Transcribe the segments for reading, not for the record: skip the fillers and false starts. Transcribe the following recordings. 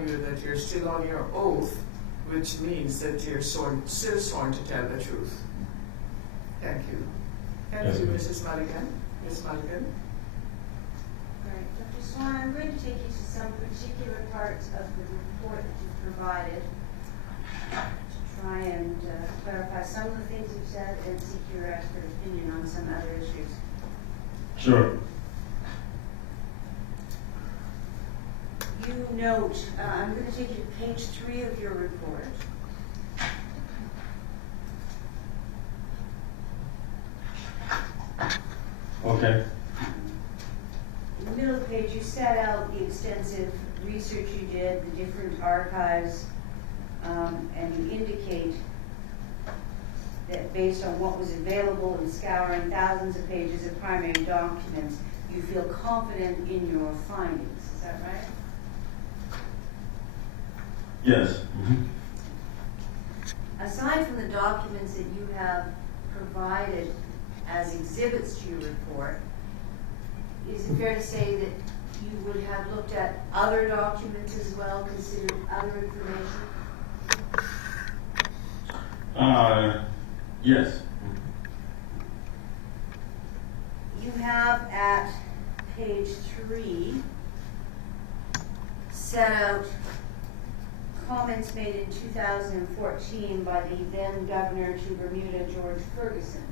remind you that you're still on your oath, which means that you're still sworn to tell the truth. Thank you. Thank you, Mrs. Mulligan. Ms. Mulligan. All right, Dr. Swan, I'm going to take you to some particular parts of the report that you've provided to try and clarify some of the things you've said and seek your expert opinion on some other issues. Sure. You note, I'm going to take you to page 3 of your report. Okay. In the middle of the page, you set out the extensive research you did, the different archives, and you indicate that based on what was available in scouring thousands of pages of primary documents, you feel confident in your findings. Is that right? Yes. Aside from the documents that you have provided as exhibits to your report, is it fair to say that you would have looked at other documents as well, considered other information? Yes. You have at page 3 set out comments made in 2014 by the then governor to Bermuda, George Ferguson.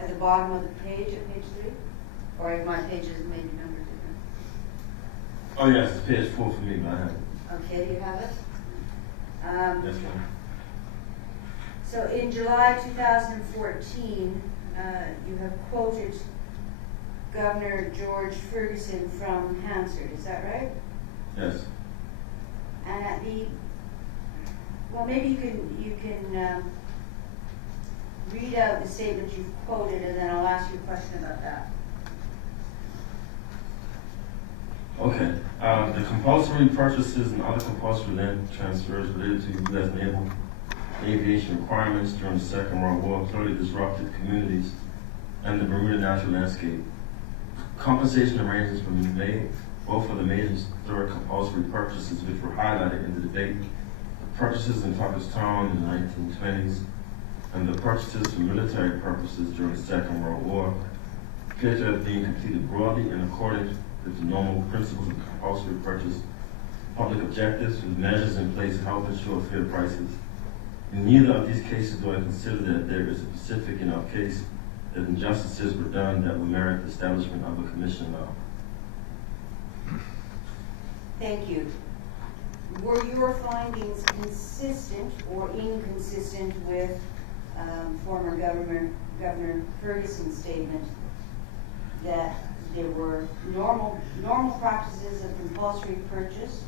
At the bottom of the page, at page 3? Or if my pages maybe numbered different? Oh, yes, it's page 4 for me, but I have it. Okay, do you have it? Yes, ma'am. So in July 2014, you have quoted Governor George Ferguson from Hansard, is that right? Yes. And at the, well, maybe you can read out the statement you've quoted, and then I'll ask you a question about that. Okay. The compulsory purchases and other compulsory land transfers related to U.S. naval aviation requirements during the Second World War clearly disrupted communities and the Bermuda natural landscape. Compensation arrangements were made both for the major historic compulsory purchases which were highlighted in the debate, the purchases in Tuckerstown in the 1920s, and the purchases for military purposes during the Second World War appear to have been completed broadly in accordance with the normal principles of compulsory purchase, public objectives, with measures in place to help ensure fair prices. In neither of these cases do I consider that there is a specific enough case that injustices were done that would merit the establishment of a commission law. Thank you. Were your findings consistent or inconsistent with former Governor Ferguson's statement that there were normal practices of compulsory purchase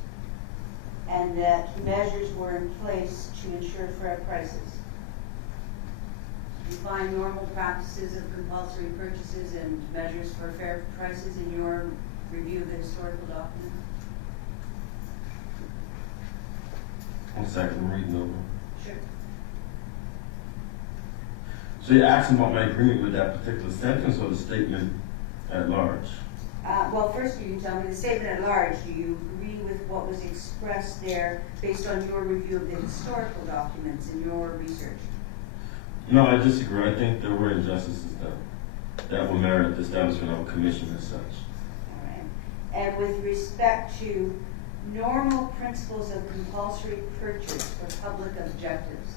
and that measures were in place to ensure fair prices? Do you find normal practices of compulsory purchases and measures for fair prices in your review of the historical document? One second, I'm reading over. Sure. So you're asking about my agreement with that particular sentence or the statement at large? Well, first you tell me the statement at large. Do you agree with what was expressed there based on your review of the historical documents and your research? No, I disagree. I think there were injustices done that will merit the establishment of a commission as such. All right. And with respect to normal principles of compulsory purchase for public objectives,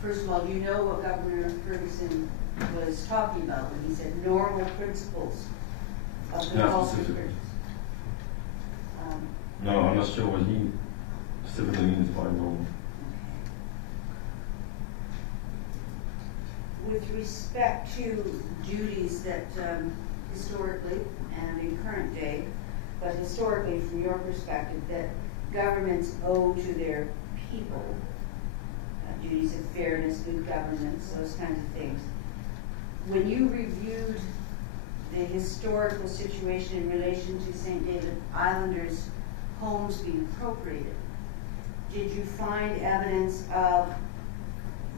first of all, do you know what Governor Ferguson was talking about when he said normal principles of compulsory purchase? No, I'm not sure what he specifically means by normal. With respect to duties that historically and in current day, but historically from your perspective, that governments owe to their people, duties of fairness, good governance, those kinds of things. When you reviewed the historical situation in relation to St. David Islanders' homes being appropriated, did you find evidence of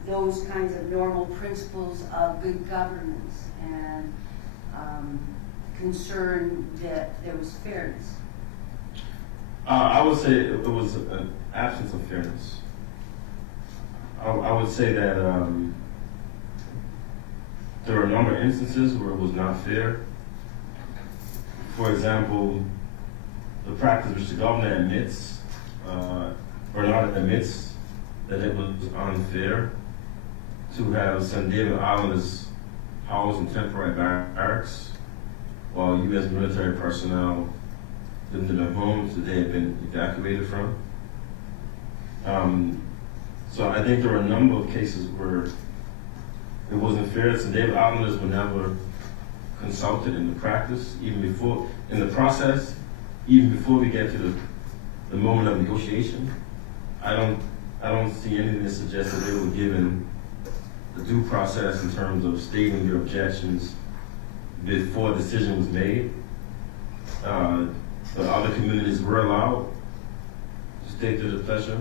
those kinds of normal principles of good governance and concern that there was fairness? I would say it was an absence of fairness. I would say that there are a number of instances where it was not fair. For example, the practice which the governor admits, or not admits, that it was unfair to have St. David Islanders housed in temporary barracks while U.S. military personnel lived in their homes that they had been evacuated from. So I think there are a number of cases where it wasn't fair. St. David Islanders were never consulted in the practice, even before, in the process, even before we get to the moment of negotiation. I don't see anything that suggests that they were given the due process in terms of stating their objections before a decision was made. The other communities were allowed to state their displeasure.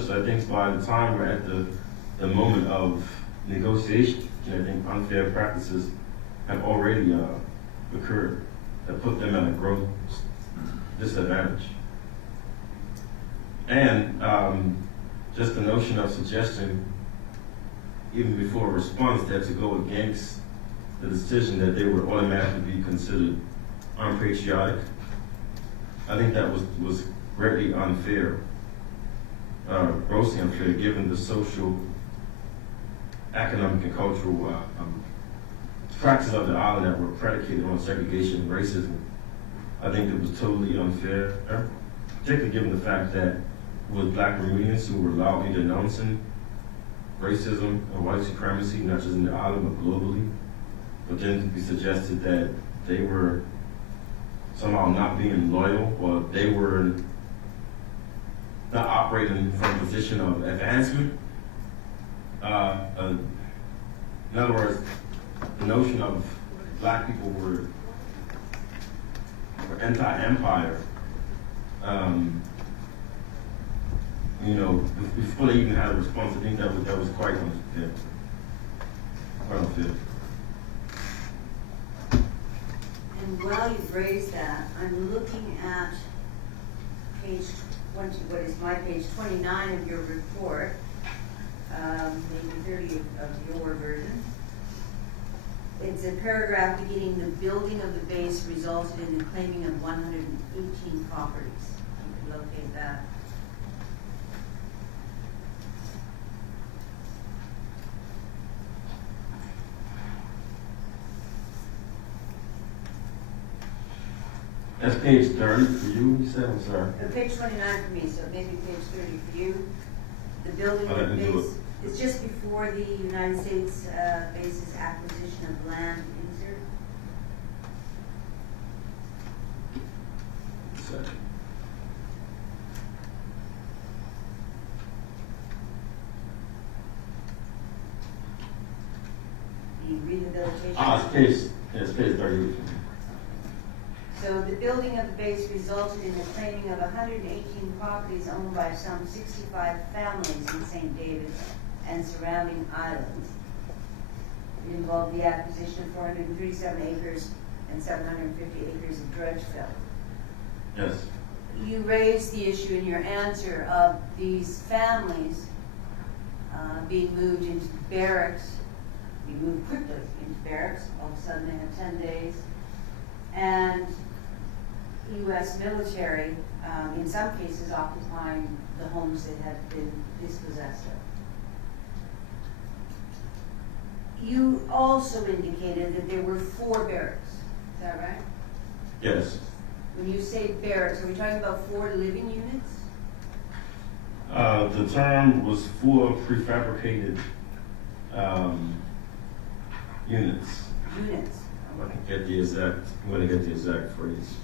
So I think by the time we're at the moment of negotiation, I think unfair practices have already occurred that put them at a gross disadvantage. And just the notion of suggesting, even before a response, that to go against the decision that they would automatically be considered unpatriotic, I think that was greatly unfair, grossly unfair, given the social, economic, and cultural practices of the island that were predicated on segregation and racism. I think it was totally unfair, particularly given the fact that it was Black Bermudians who were loudly denouncing racism and white supremacy, not just in the island, but globally. But then to be suggested that they were somehow not being loyal, or they were not operating from a position of advancement. In other words, the notion of Black people were anti-empire, before they even had a response. I think that was quite unfair. Quite unfair. And while you've raised that, I'm looking at page 20, what is my page 29 of your report, maybe 30 of your version. It's a paragraph beginning, the building of the base resulted in the claiming of 118 properties. You can locate that. That's page 30 for you said? I'm sorry. Page 29 for me, so maybe page 30 for you. The building of the base, it's just before the United States base's acquisition of land. Insert. Second. The rehabilitation. It's page 38. So the building of the base resulted in the claiming of 118 properties owned by some 65 families in St. David and surrounding islands. It involved the acquisition of 437 acres and 750 acres of dredge fill. Yes. You raised the issue in your answer of these families being moved into barracks. You moved quickly into barracks. All of a sudden they have 10 days. And U.S. military, in some cases, occupying the homes that had been dispossessed of. You also indicated that there were 4 barracks. Is that right? Yes. When you say barracks, are we talking about 4 living units? The term was 4 prefabricated units. Units. I'm going to get the exact phrase.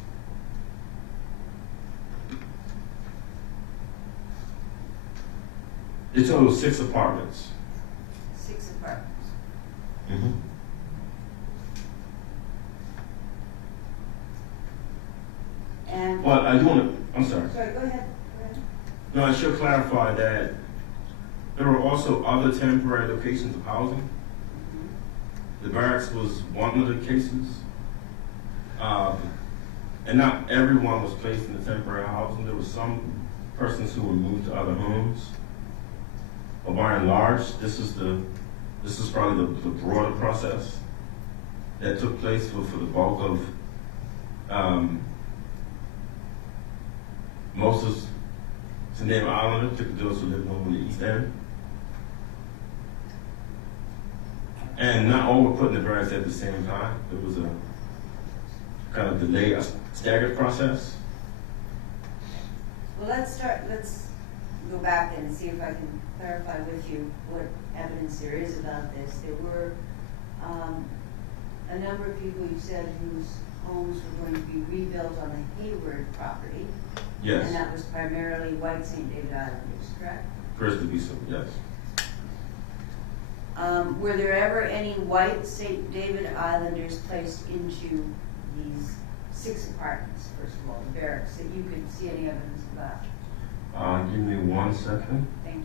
It totaled 6 apartments. 6 apartments. Mm-hmm. And Well, I do want to, I'm sorry. sorry, go ahead. Go ahead. No, I should clarify that there were also other temporary locations of housing. The barracks was one of the cases. And not everyone was placed in the temporary housing. There were some persons who were moved to other homes. But by and large, this is probably the broader process that took place for the bulk of most of St. David Islanders, particularly those who lived on the East End. And not all were put in the barracks at the same time. There was a kind of delay, a staggered process. Well, let's go back then and see if I can clarify with you what evidence there is about this. There were a number of people you said whose homes were going to be rebuilt on the Hayward property. Yes. And that was primarily white St. David Islanders, correct? First to be so, yes. Were there ever any white St. David Islanders placed into these 6 apartments, first of all, the barracks, that you could see any evidence of that? Give me 1 second. Thank you.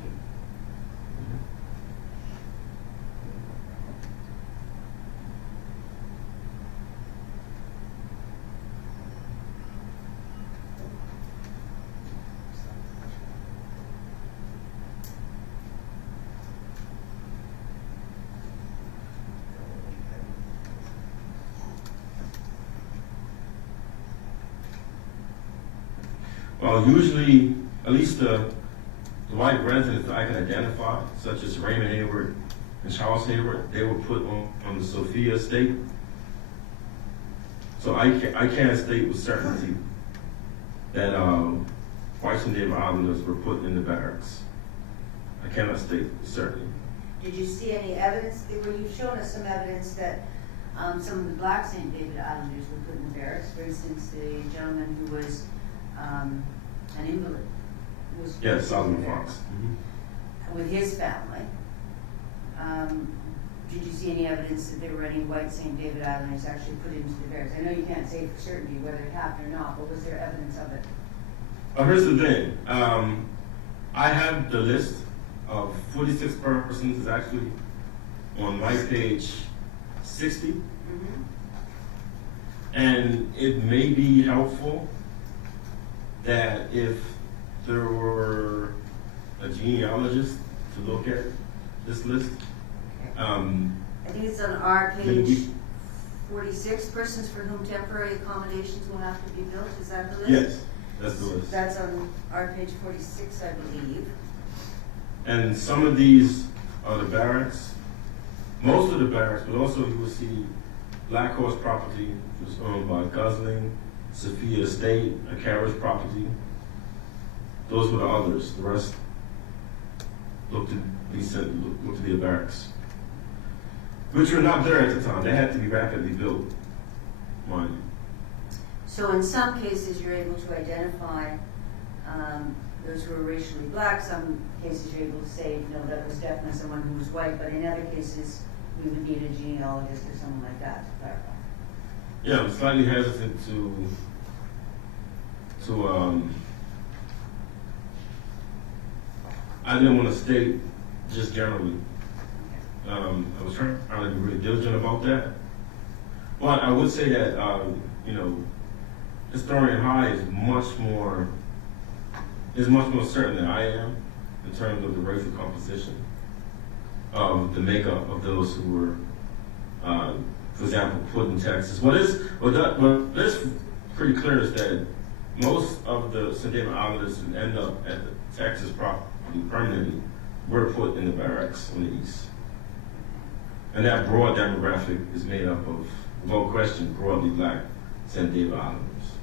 Well, usually, at least the white residents that I can identify, such as Raymond Hayward and Charles Hayward, they were put on the Sophia estate. So I can't state with certainty that white St. David Islanders were put in the barracks. I cannot state with certainty. Did you see any evidence? Well, you've shown us some evidence that some of the black St. David Islanders were put in the barracks. For instance, the gentleman who was an invalid. Yes, Solomon Fox. With his family. Did you see any evidence that there were any white St. David Islanders actually put into the barracks? I know you can't say for certainty whether it happened or not, but was there evidence of it? Here's the thing. I have the list of 46 persons is actually on my page 60. And it may be helpful that if there were a genealogist to look at this list. I think it's on our page 46, persons for whom temporary accommodations will have to be built. Is that the list? Yes, that's the list. That's on our page 46, I believe. And some of these are the barracks. Most of the barracks, but also you will see Black Horse property, which was owned by Gosling, Sophia Estate, a carriage property. Those were the others. The rest looked to be a barracks, which were not there at the time. They had to be rapidly built, mind you. So in some cases, you're able to identify those who are racially black. Some cases, you're able to say, no, that was definitely someone who was white. But in other cases, we would need a genealogist or someone like that to clarify. Yeah, I'm slightly hesitant I didn't want to state just generally. I was trying to be really diligent about that. But I would say that, historian High is much more certain than I am in terms of the racial composition of the makeup of those who were, for example, put in Texas. What is pretty clear is that most of the St. David Islanders who end up at the Texas property permanently were put in the barracks on the east. And that broad demographic is made up of, without question, broadly black St. David Islanders.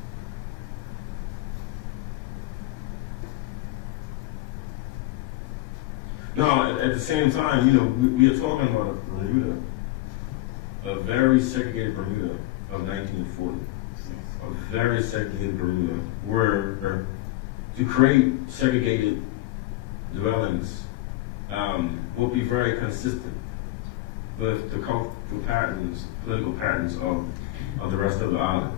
Now, at the same time, we are talking about Bermuda, a very segregated Bermuda of 1940. A very segregated Bermuda, where to create segregated dwellings will be very consistent with the cultural patterns, political patterns of the rest of the island.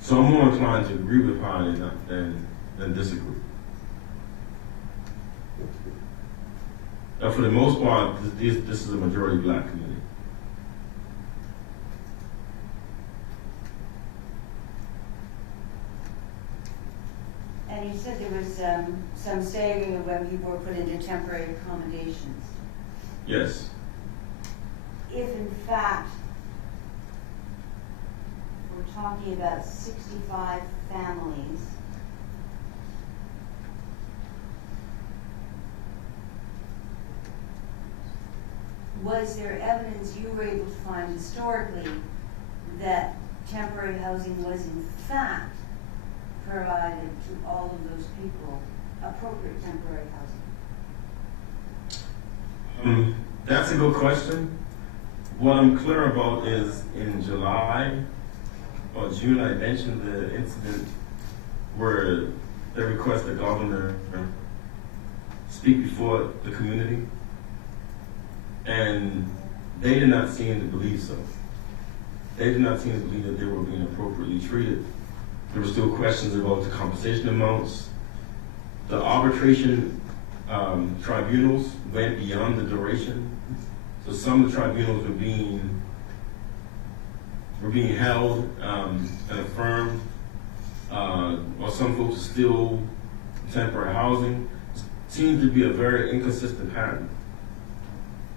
So I'm more inclined to agree with Pi than disagree. For the most part, this is a majority black community. And you said there was some staggering of when people were put into temporary accommodations. Yes. If in fact we're talking about 65 families, was there evidence you were able to find historically that temporary housing was in fact provided to all of those people, appropriate temporary housing? That's a good question. What I'm clear about is in July or June, I mentioned the incident where they request the governor speak before the community, and they did not seem to believe so. They did not seem to believe that they were being appropriately treated. There were still questions about the compensation amounts. The arbitration tribunals went beyond the duration. So some of the tribunals were being held and affirmed, or some folks are still in temporary housing. Seems to be a very inconsistent pattern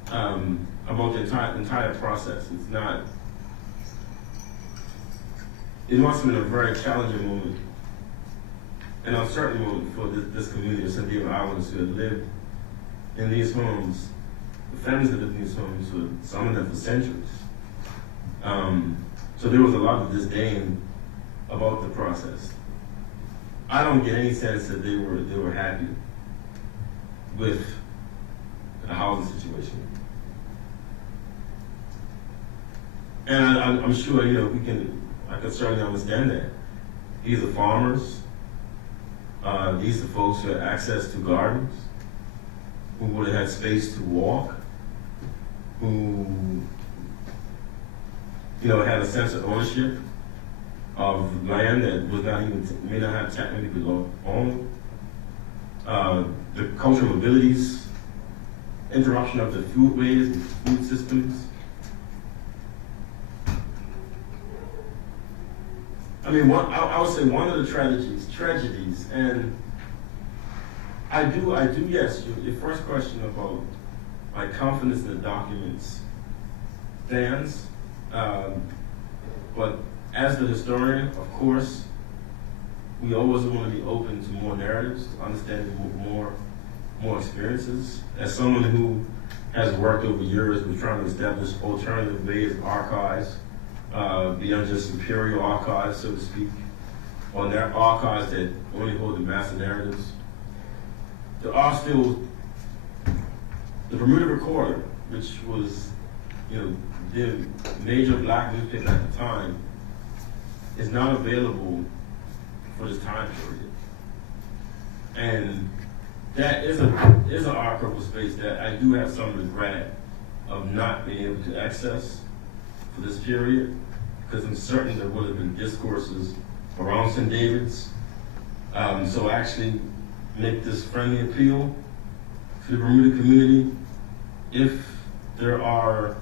about the entire process. It's not. It must have been a very challenging moment, and uncertain moment for this community of San Diego Islanders who had lived in these homes. The families that lived in these homes for some of them for centuries. So there was a lot of disdain about the process. I don't get any sense that they were happy with the housing situation. And I'm sure, I can certainly understand that. These are farmers. These are folks who had access to gardens, who would have had space to walk, who, had a sense of ownership of land that was may not have technically belonged. The cultural abilities, interruption of the foodways and food systems. I would say one of the tragedies, and I do, yes, your first question about my confidence in the documents stands, but as the historian, of course, we always want to be open to more narratives, understanding more experiences. As someone who has worked over years with trying to establish alternative ways of archives, beyond just imperial archives, so to speak, or archives that only hold the master narratives. There are still the Bermuda Recorder, which was, the major black newspaper at the time, is not available for this time period. And that is an archival space that I do have some regret of not being able to access for this period, because I'm certain there would have been discourses around St. David's. So I actually make this friendly appeal to the Bermuda community. If there are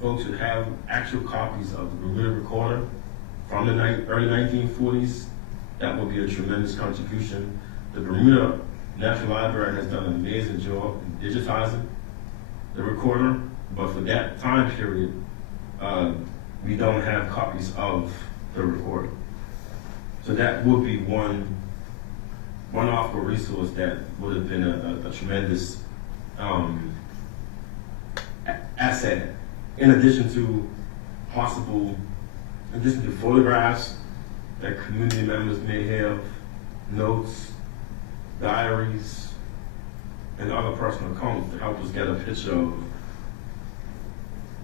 folks who have actual copies of the Bermuda Recorder from the early 1940s, that would be a tremendous contribution. The Bermuda National Library has done an amazing job in digitizing the recorder, but for that time period, we don't have copies of the recorder. So that would be one off-board resource that would have been a tremendous asset, in addition to photographs that community members may have, notes, diaries, and other personal accounts to help us get a picture of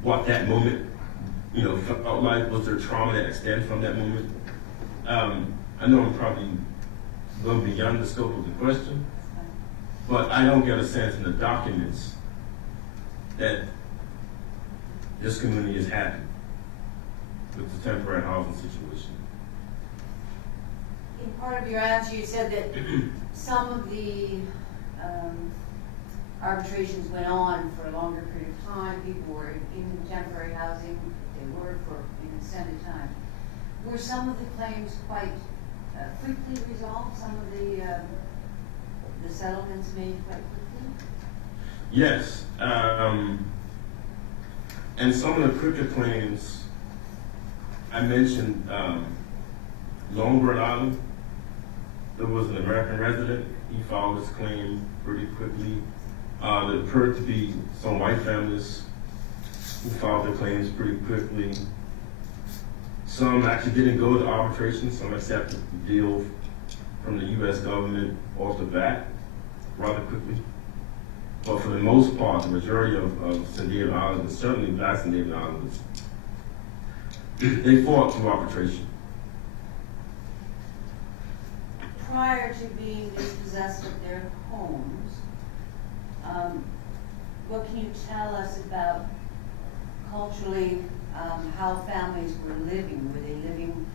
what that moment, felt like. Was there trauma that extended from that moment? I know I'm probably going beyond the scope of the question, but I don't get a sense in the documents that this community is happy with the temporary housing situation. In part of your answer, you said that some of the arbitrations went on for a longer period of time. People were in temporary housing. They were for an extended time. Were some of the claims quite quickly resolved, some of the settlements made quite quickly? Yes, and some of the quicker claims, I mentioned Longbird Island. There was an American resident. He filed his claim pretty quickly. There appeared to be some white families who filed their claims pretty quickly. Some actually didn't go to arbitration. Some accepted the deal from the U.S. government off the bat rather quickly. But for the most part, the majority of St. David Islanders, and certainly black St. David Islanders, they fought through arbitration. Prior to being dispossessed of their homes, what can you tell us about culturally how families were living? Were they living,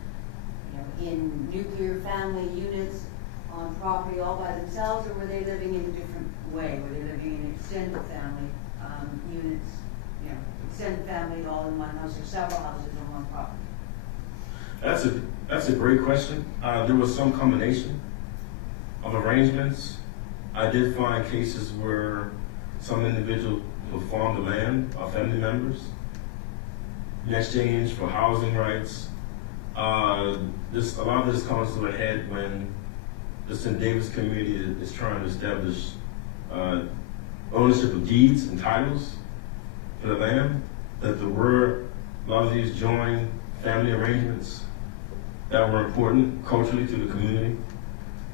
in nuclear family units on property all by themselves, or were they living in a different way? Were they living in extended family units, extended family all in one house, or several houses on one property? That's a great question. There was some combination of arrangements. I did find cases where some individuals would farm the land, family members, in exchange for housing rights. A lot of this comes to a head when the St. David's community is trying to establish ownership of deeds and titles for the land. That there were a lot of these joint family arrangements that were important culturally to the community.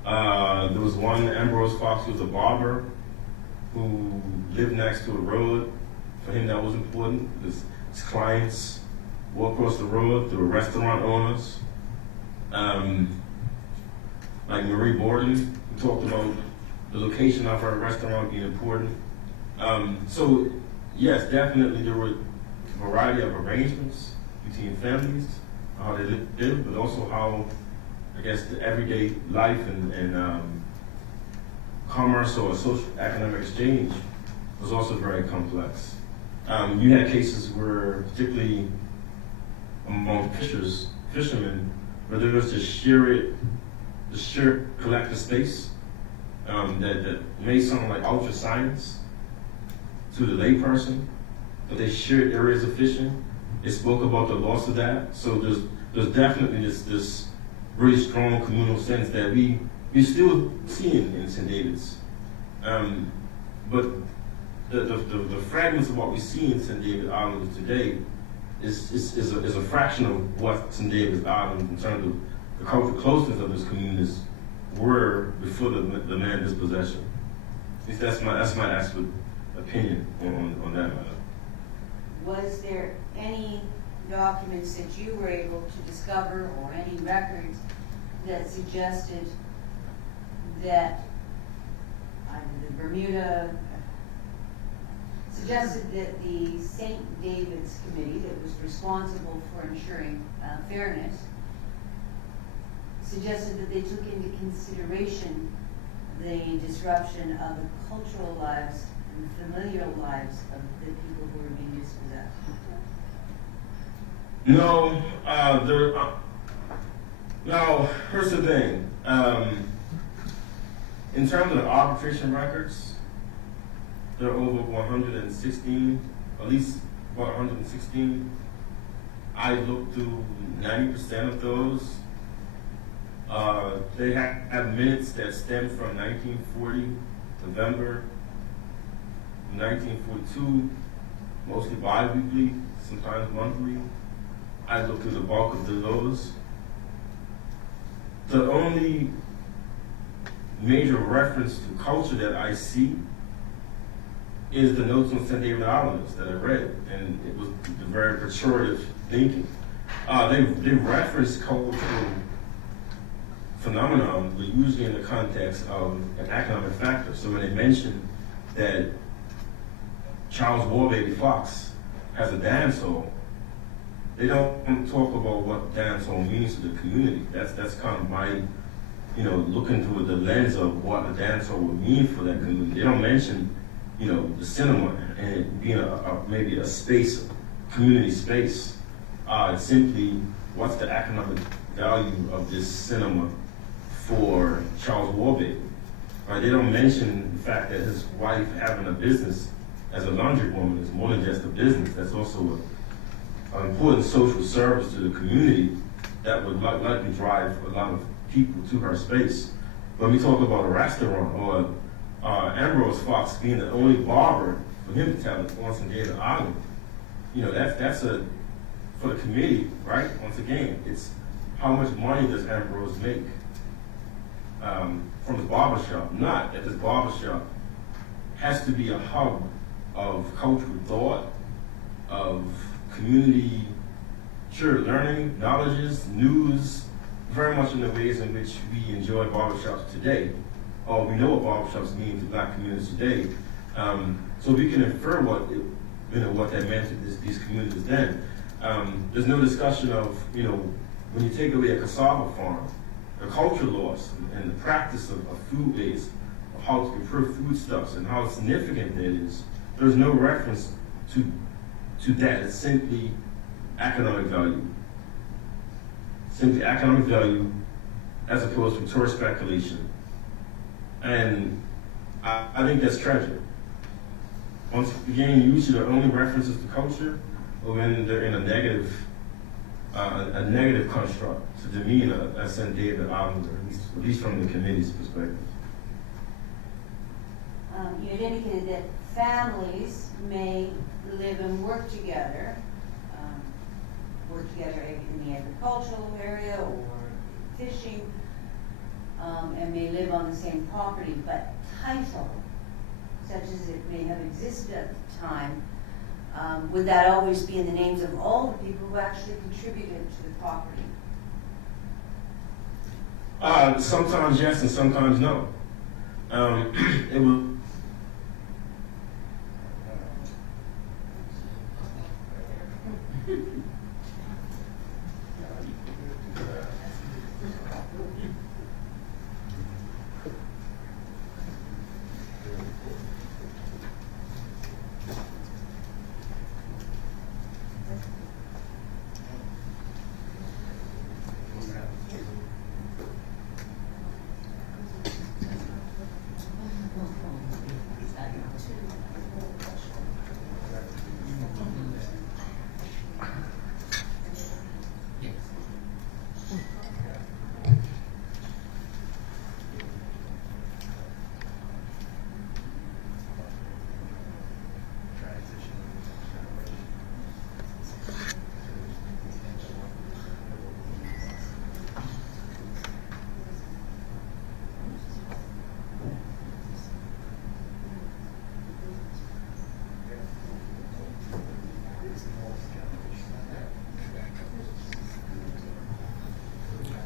There was one, Ambrose Fox, who was a barber who lived next to a road. For him, that was important. His clients walked across the road. There were restaurant owners, like Marie Borden, who talked about the location of her restaurant being important. So, yes, definitely there were a variety of arrangements between families, how they lived, but also how, I guess, the everyday life and commerce or social economic exchange was also very complex. You had cases where, particularly among fishermen, where there was the sheer collective space that may sound like ultra science to the layperson, but they shared areas of fishing. It spoke about the loss of that. So there's definitely this really strong communal sense that we still see in St. David's. But the fragments of what we see in St. David Island today is a fraction of what St. David's Island, in terms of the cultural closeness of those communities, were before the land dispossession. At least that's my absolute opinion on that matter. Was there any documents that you were able to discover, or any records that suggested that the Bermuda suggested that the St. David's Committee, that was responsible for ensuring fairness, suggested that they took into consideration the disruption of the cultural lives and the familial lives of the people who were being dispossessed? No, now, here's the thing. In terms of the arbitration records, there are over 116, at least about 116. I looked through 90% of those. They have minutes that stem from 1940, November 1942, mostly bi-weekly, sometimes monthly. I looked through the bulk of those. The only major reference to culture that I see is the notes on St. David Islanders that I read, and it was the very pejorative thinking. They reference cultural phenomenon, but usually in the context of an economic factor. So when they mention that Charles War Baby Fox has a dance hall, they don't talk about what dance hall means to the community. That's kind of my, looking through the lens of what a dance hall would mean for that community. They don't mention, the cinema and it being maybe a space, community space. It's simply what's the economic value of this cinema for Charles Warbeck. Right? They don't mention the fact that his wife having a business as a laundry woman is more than just a business. That's also an important social service to the community that would likely drive a lot of people to her space. When we talk about a restaurant or Ambrose Fox being the only barber for him to tell it once in David Island, that's for the committee, right? Once again, it's how much money does Ambrose make from his barbershop? Not that this barbershop has to be a hub of cultural thought, of community shared learning, knowledges, news, very much in the ways in which we enjoy barbershops today, or we know what barbershops mean to black communities today. So we can infer what that meant to these communities then. There's no discussion of, when you take away a cassava farm, the culture loss and the practice of food waste, of how to improve foodstuffs and how significant that is. There's no reference to that. It's simply economic value. Simply economic value as opposed to tourist speculation. And I think that's tragic. Once again, usually the only references to culture are when they're in a negative construct to demean a St. David Islander, at least from the committee's perspective. You had indicated that families may live and work together in the agricultural area or fishing, and may live on the same property, but title, such as it may have existed at the time, would that always be in the names of all the people who actually contributed to the property? Sometimes yes and sometimes no. It was.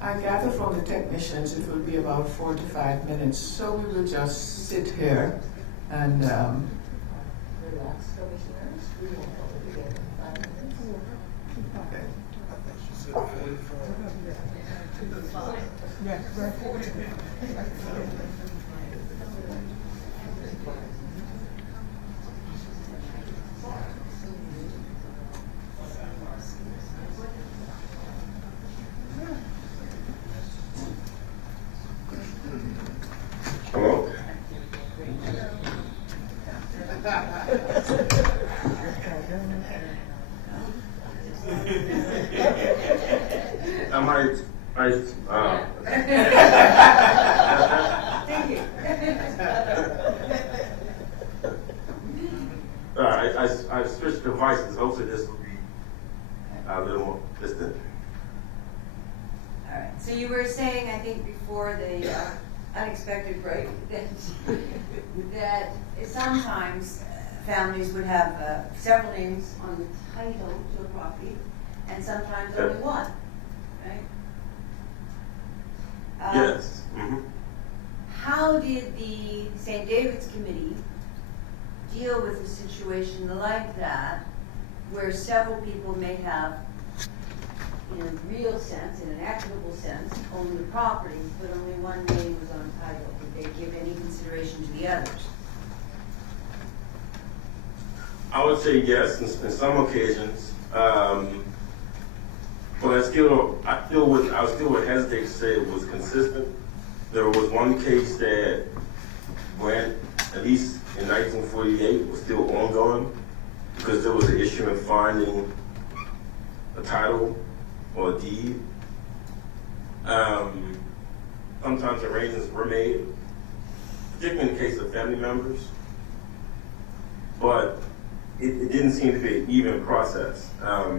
I gather from the technicians it will be about 4 to 5 minutes, so we will just sit here and relax, commissioners. We won't hold it together in 5 minutes. Okay. Hello? Thank you. I switched devices. Hopefully this will be a little more distant. All right, so you were saying, I think before the unexpected break, that sometimes families would have several names on the title to a property, and sometimes only one, right? Yes. Mm-hmm. How did the St. David's Committee deal with a situation like that, where several people may have, in a real sense, in an equitable sense, own the property, but only one name was on title? Did they give any consideration to the others? I would say yes in some occasions, but I still would hesitate to say it was consistent there was one case that went, at least in 1948, was still ongoing because there was an issue in finding a title or a deed. Sometimes arrangements were made, particularly in the case of family members, but it didn't seem to be an even process, at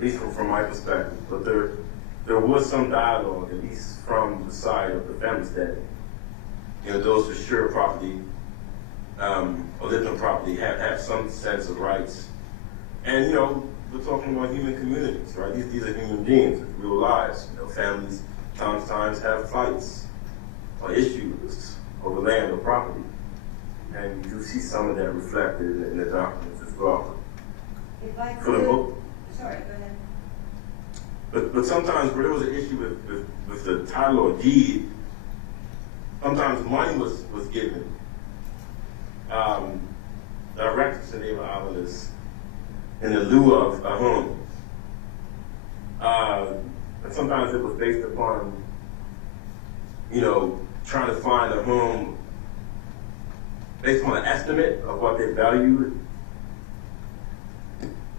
least from my perspective. But there was some dialogue, at least from the side of the families that, those who share property or live on property have some sense of rights. And we're talking about human communities, right? These are human beings with real lives. Families sometimes have fights or issues over land or property. And you do see some of that reflected in the documents as well. If I For the could, book. sorry, go ahead. But sometimes where there was an issue with the title or deed, sometimes money was given directly to the neighbor islanders in the lieu of a home. And sometimes it was based upon, trying to find a home based on an estimate of what they valued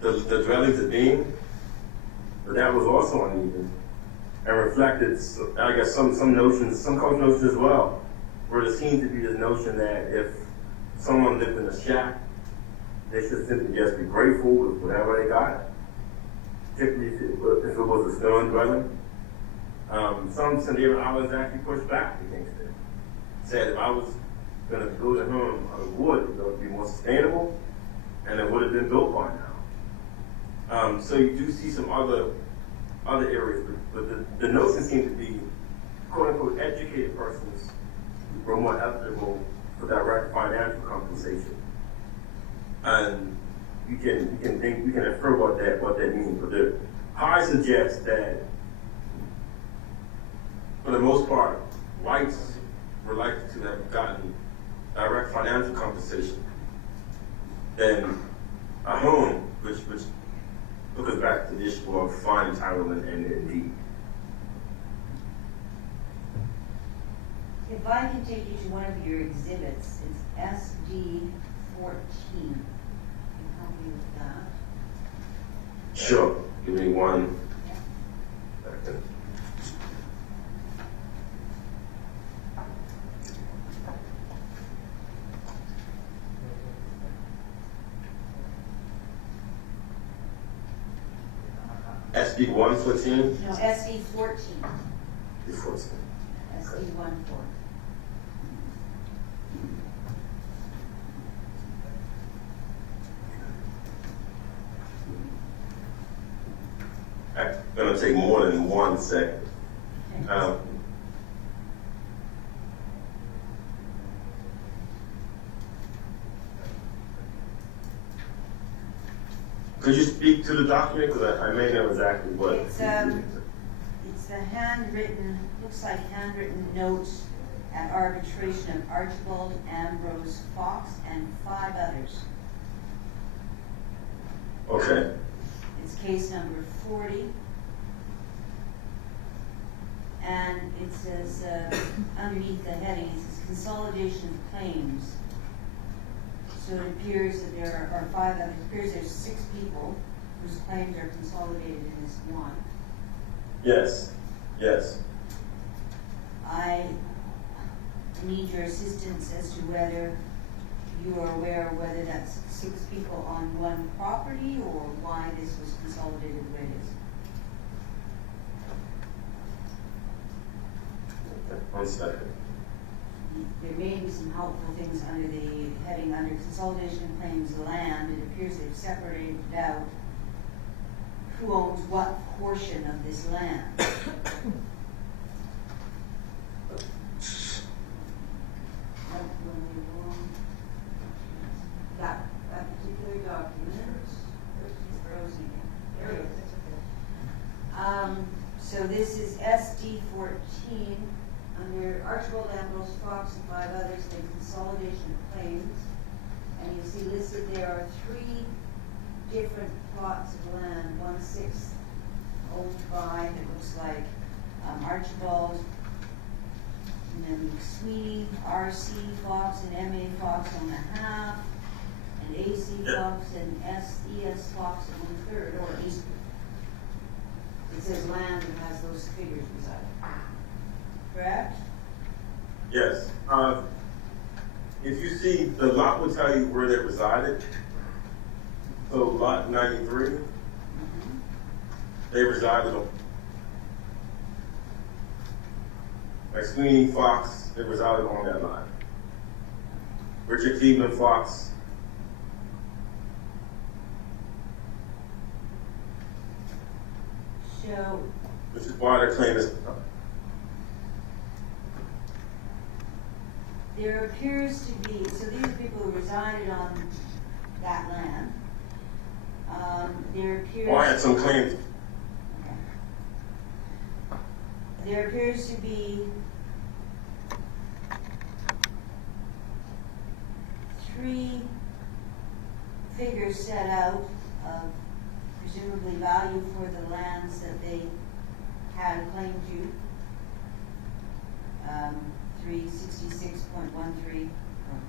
the dwellings as being. But that was also uneven and reflected, I guess, some notions, some cultural notions as well, where there seemed to be this notion that if someone lived in a shack, they should simply just be grateful with whatever they got, particularly if it was a stone dwelling. Some Sandiego Islands actually pushed back against it. Said if I was going to build a home out of wood, it would be more sustainable, and it would have been built by now. So you do see some other areas, but the notion seems to be, quote unquote, educated persons were more eligible for direct financial compensation. And you can infer what that means. But I suggest that for the most part, whites were likely to have gotten direct financial compensation than a home, which took us back to the issue of finding title and deed. If I can take you to one of your exhibits, it's SD 14. Can you help me with that? Sure. Give me one second. SD 114? No, SD 14. SD 14. SD 14. It's going to take more than 1 second. Could you speak to the document? Because I may know exactly what. It's the handwritten, looks like handwritten notes at arbitration of Archibald Ambrose Fox and 5 others. Okay. It's case number 40. And it says, underneath the heading, it says Consolidation Claims. So it appears that there are 5 others. It appears there's 6 people whose claims are consolidated in this one. Yes. Yes. I need your assistance as to whether you are aware of whether that's 6 people on one property or why this was consolidated the way it is. Okay. 1 second. There may be some helpful things under the heading under Consolidation Claims Land. It appears they've separated out who owns what portion of this land. That particular document is frozen again. There it is. So this is SD 14 under Archibald Ambrose Fox and 5 others, the Consolidation Claims. And you see listed there are 3 different plots of land, 1/6 owned by, it looks like, Archibald And then Sweeney, RC Fox, and MA Fox on the half, and AC Fox and SES Fox on the third, or at least it says land and has those figures beside it. Correct? Yes. If you see, the lot will tell you where they resided. So lot 93, they resided on. Like Sweeney Fox, they resided on that lot. Richard Cleveland Fox. So, Which is why their claim is. there appears to be, so these people who resided on that land, there appears. Oh, I had some claims. Okay. There appears to be 3 figures set out of presumably value for the lands that they had a claim to. 366.13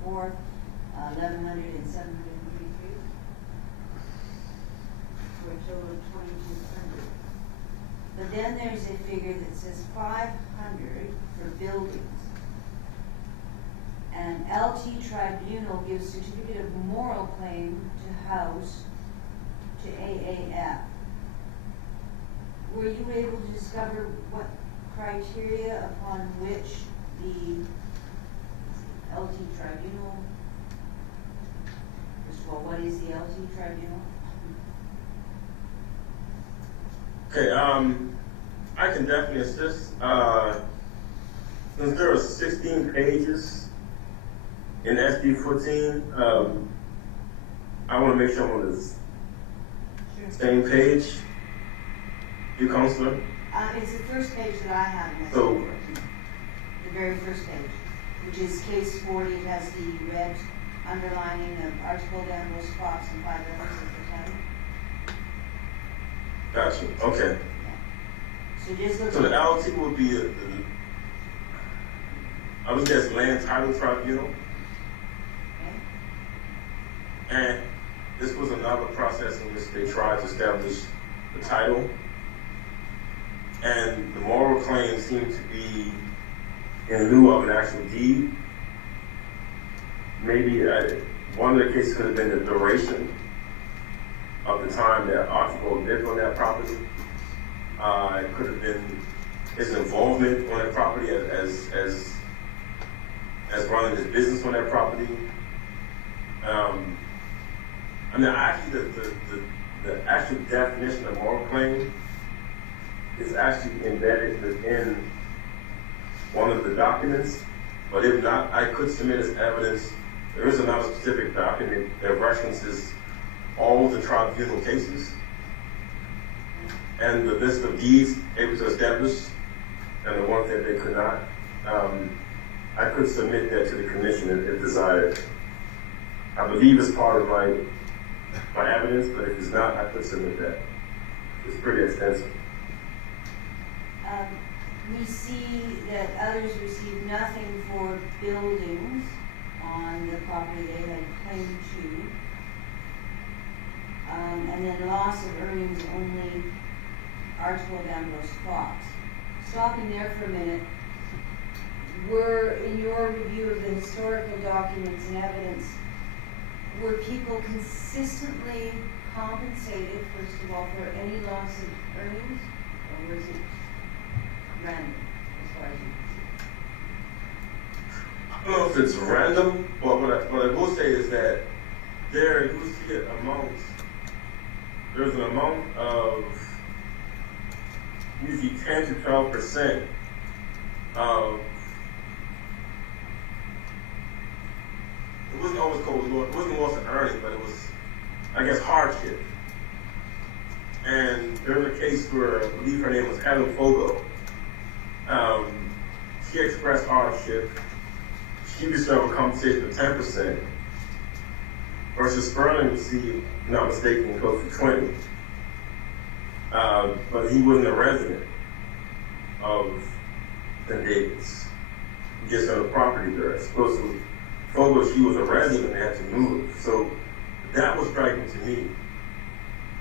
or 1100 and 733 for a total of 2200. But then there's a figure that says 500 for buildings. And LT Tribunal gives certificate of moral claim to house to AAF. Were you able to discover what criteria upon which the LT Tribunal, first of all, what is the LT Tribunal? Okay, I can definitely assist. Since there are 16 pages in SD 14, I want to make sure I'm on the same page. You, Counselor? It's the first page that I have in So- SD 14. The very first page, which is case 40. It has the red underlining of Archibald Ambrose Fox and 5 others of the town. Got you. Okay. So just look So the at LT would be I would guess Land Title Tribunal. okay? And this was another process in which they tried to establish the title. And the moral claim seemed to be in lieu of an actual deed. Maybe one of the cases could have been the duration of the time that Archibald lived on that property. It could have been his involvement on that property as running his business on that property. I mean, actually, the actual definition of moral claim is actually embedded within one of the documents, but if not, I could submit as evidence. There is another specific document that references all the tribunal cases and the list of deeds able to establish and the ones that they could not. I could submit that to the commission if desired. I believe it's part of my evidence, but if it's not, I could submit that. It's pretty extensive. We see that others received nothing for buildings on the property they had claimed to. And then loss of earnings only Archibald Ambrose Fox. Stopping there for a minute, were, in your review of the historical documents and evidence, were people consistently compensated, first of all, for any loss of earnings? Or was it random, as far as you can see? I don't know if it's random, but what I will say is that there you see an amount. There's an amount of usually 10 to 12% of. It wasn't always called it wasn't loss of earnings, but it was, I guess, hardship. And there was a case where I believe her name was Helen Fogo. She expressed hardship. She received a compensation of 10%, versus Sperling received, not mistaken, close to 20. But he wasn't a resident of St. David's. gets on the property there. As opposed to Fogo, she was a resident and had to move. So that was striking to me,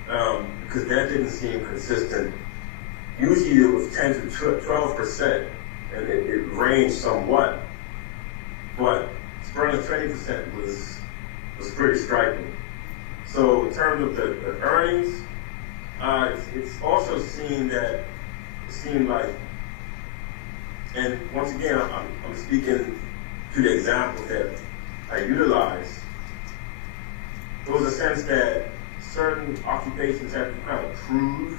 because that didn't seem consistent. Usually it was 10 to 12%, and it ranged somewhat, but spread of 20% was pretty striking. So in terms of the earnings, it's also seemed like, and once again, I'm speaking to the examples that I utilized. There was a sense that certain occupations had to kind of prove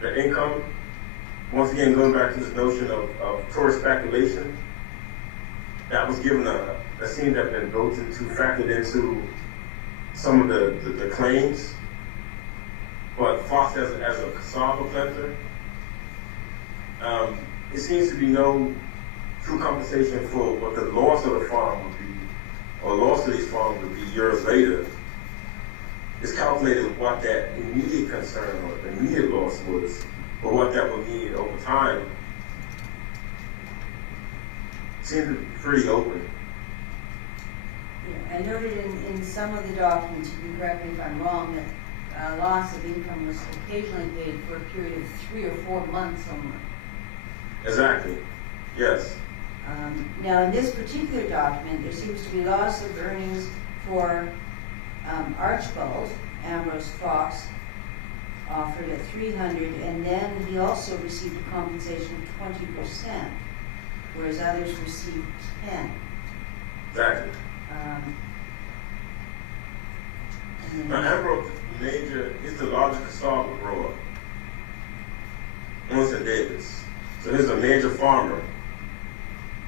the income. Once again, going back to this notion of tourist speculation, that was given that seemed to have been factored into some of the claims. But Fox as a cassava planter, it seems to be no true compensation for what the loss of the farm would be, or loss of these farms would be years later. It's calculated what that immediate concern or immediate loss was, or what that would mean over time. Seems to be pretty open. Yeah, I noted in some of the documents, you can correct me if I'm wrong, that loss of income was occasionally paid for a period of 3 or 4 months only. Exactly. Yes. Now, in this particular document, there seems to be loss of earnings for Archibald Ambrose Fox, offered at $300, and then he also received a compensation of 20%, whereas others received 10. Exactly. Now, Ambrose is the largest cassava grower in St. Davis. So he's a major farmer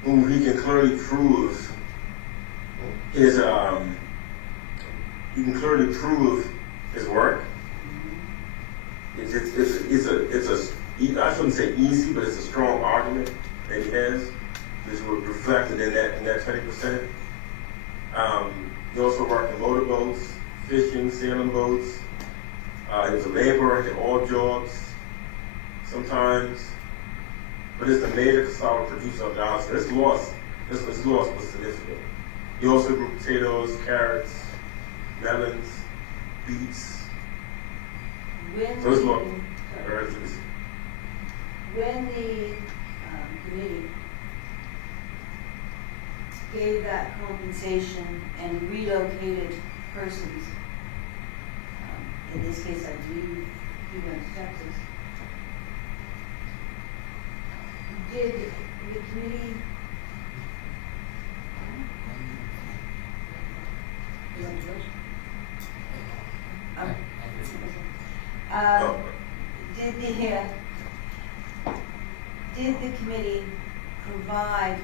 who he can clearly prove his his work. I shouldn't say easy, but it's a strong argument that he has, which was reflected in that 20%. He also worked in motorboats, fishing, sailing boats. He was a laborer in oil jobs sometimes. But it's a major cassava producer of the island. So this loss was significant. He also grew potatoes, carrots, melons, beets. When So this the loss very significant. when the committee gave that compensation and relocated persons, in this case, I believe he went to Texas, did the committee did the committee provide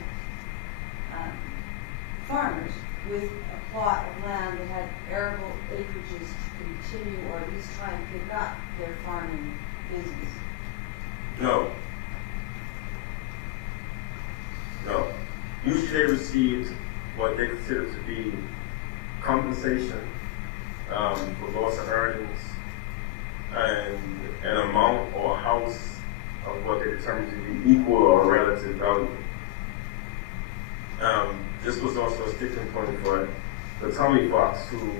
farmers with a plot of land that had arable acreages to continue, or at least try and pick up their farming business? No. Usually they received what they consider to be compensation for loss of earnings and an amount or a house of what they determined to be equal or relative value. This was also a sticking point for the Tommy Fox, who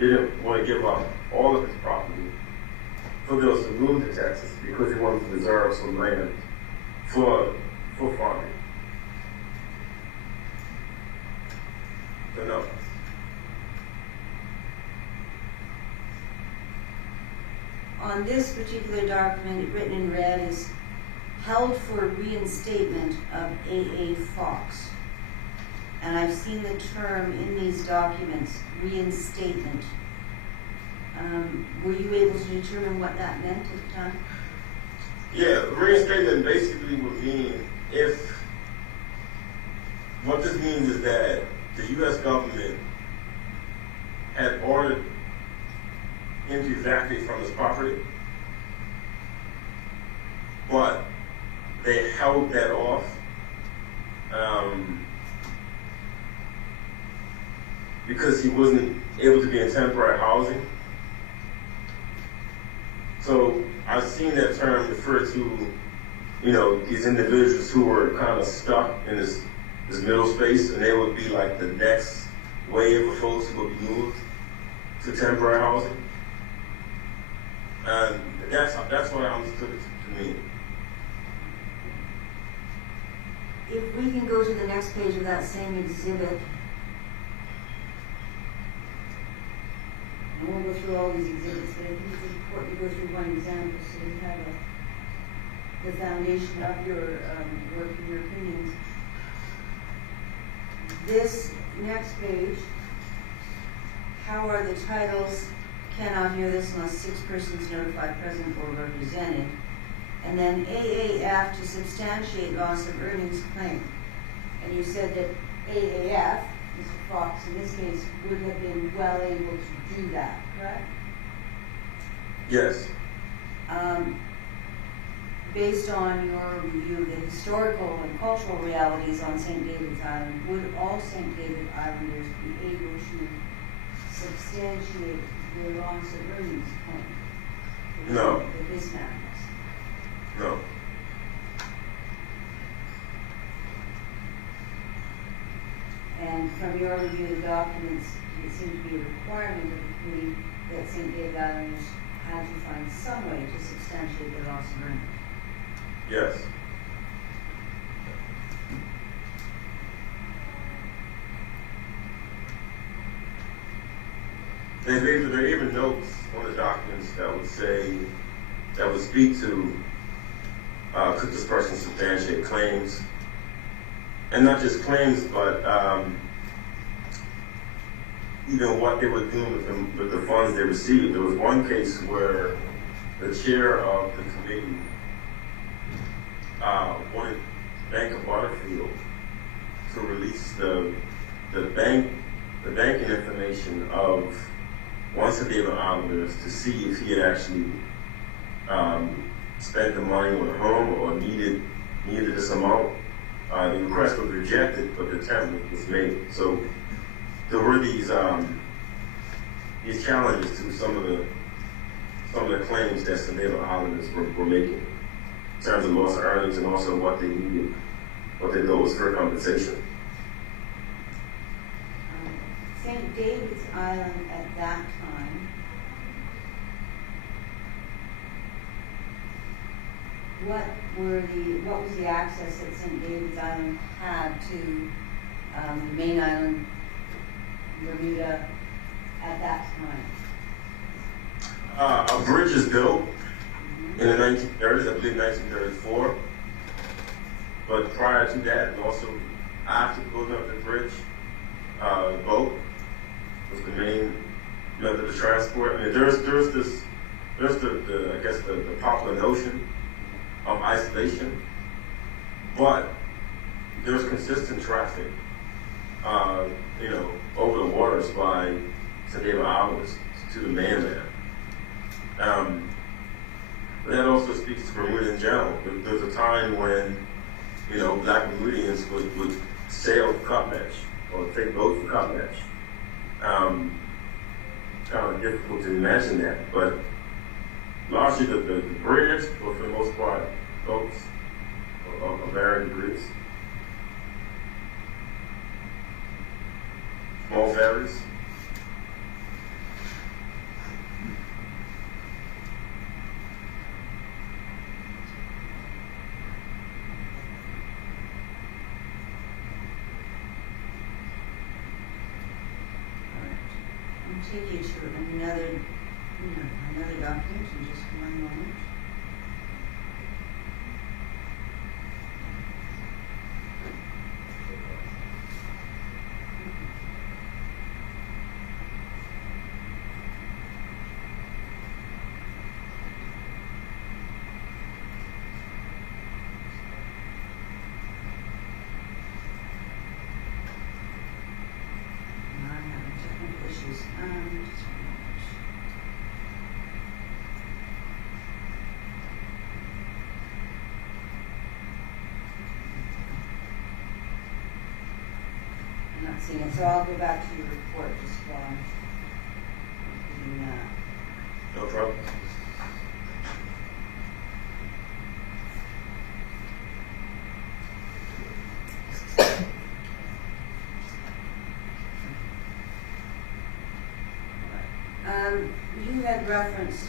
didn't want to give up all of his property for those to move to Texas because he wanted to reserve some land for farming. So no. On this particular document, written in red, is held for reinstatement of A.A. Fox. And I've seen the term in these documents, reinstatement. Were you able to determine what that meant at the time? Yeah, reinstatement basically would mean what this means is that the U.S. government had ordered him to evacuate from his property, but they held that off because he wasn't able to be in temporary housing. So I've seen that term referred to these individuals who were kind of stuck in this middle space, and they would be like the next wave of folks who would be moved to temporary housing. And that's what I understood it to mean. If we can go to the next page of that same exhibit, I won't go through all these exhibits, but I think it's important to go through one example so you have the foundation of your work and your opinions. This next page, how are the titles cannot hear this unless 6 persons notified, present, or represented. And then AAF to substantiate loss of earnings claim. And you said that AAF, Mr. Fox, in this case, would have been well able to do that, correct? Yes. Based on your review of the historical and cultural realities on St. David's Island, would all St. David Islanders be able to substantiate their loss of earnings claim? No. That this matters? No. And from your review of the documents, it seemed to be a requirement of the committee that St. David Islanders had to find some way to substantiate their loss of earnings. Yes. There are even notes on the documents that would speak to could this person substantiate claims, and not just claims, but even what they were doing with the funds they received. There was one case where the chair of the committee wanted Bank of Butterfield to release the banking information of one St. David Islanders to see if he had actually spent the money on a home or needed this amount. The request was rejected, but the attempt was made. So there were these challenges to some of the claims that St. David Islanders were making in terms of loss of earnings and also what they needed, what they thought was fair compensation. St. David's Island at that time, what was the access that St. David's Island had to the main island, Bermuda, at that time? A bridge is built in the 1930s, I believe 1934. But prior to that, and also after building up the bridge, the boat was the main method of transport. I mean, there's the popular notion of isolation, but there's consistent traffic, over the waters by St. David Islanders to the mainland. But that also speaks to Bermuda in general. There's a time when, black Bermudians would sail for Cutmatch or take boats for Cutmatch. It's kind of difficult to imagine that, but largely the bridge, or for the most part, boats of varying degrees. Small ferries. I'll take you to another document in just one moment. I'm having technical issues. Just a moment. I'm not seeing it, so I'll go back to your report just while I'm doing that. No trouble. had referenced